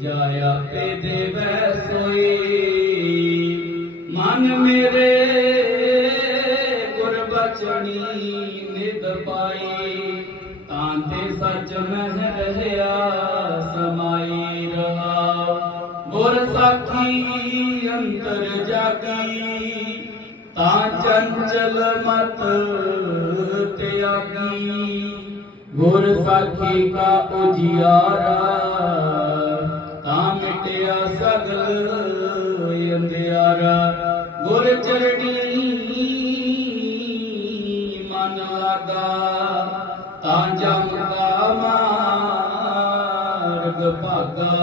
ਜਾਇਆ ਤੇ ਦੇਵੈ ਸੋਈ। ਮਨ ਮੇਰੇ ਗੁਰ ਬਚਣੀ ਨਿਦ ਪਾਈ। ਤਾਂ ਤੇ ਸੱਚ ਮਹਿ ਰਹਿਆ ਸਮਾਈ ਰਹਾ। ਗੁਰ ਸਾਖੀ ਅੰਤਰ ਜਾਗੀ। ਤਾਂ ਚੰਚਲ ਮਤ ਤਿਆਗੀ। ਗੁਰ ਸਾਖੀ ਕਾ ਉਜਿਆਰਾ ਸਗਲ ਅੰਧਿਆਰਾ ਗੁਰ ਚਰਣੀ ਮਨ ਲਾਗਾ ਤਾਂ ਜਮ ਕਾ ਮਾਰਗ ਭਾਗਾ,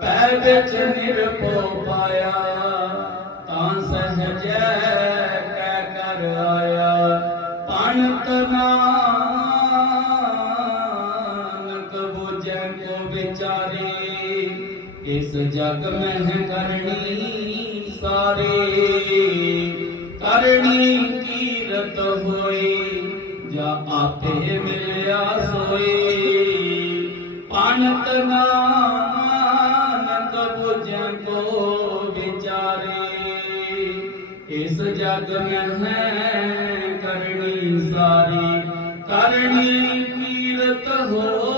ਪੈ ਵਿੱਚ ਨਿਰਭਉ ਪਾਇਆ, ਤਾਂ ਸਹਜੈ ਕਹਿ ਕਰ ਆਇਆ ਪਣਤ ਨਾਨਕ ਬੁਝੈ ਕੋ ਵਿਚਾਰੇ। ਇਸ ਜਗ ਮਹਿ ਕਰਨੀ ਸਾਰੇ, ਕਰਨੀ ਕੀਰਤ ਹੋਈ ਜਾ ਆਪੇ ਮਿਲਿਆ ਸੋਈ ਪਣਤ ਨਾਨਕ ਬੁਝੈ ਕੋ ਵਿਚਾਰੇ, ਇਸ ਜਗ ਮਹਿ ਕਰਨੀ ਸਾਰੀ, ਕਰਨੀ ਕੀਰਤ ਹੋਈ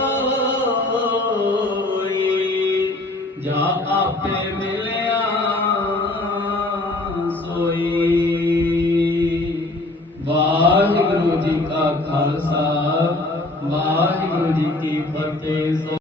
ਜਾ ਆਪੇ ਮਿਲਿਆ ਸੋਈ। ਵਾਹਿਗੁਰੂ ਜੀ ਕਾ ਖਾਲਸਾ ਵਾਹਿਗੁਰੂ ਜੀ ਕੀ ਫਤਿਹ।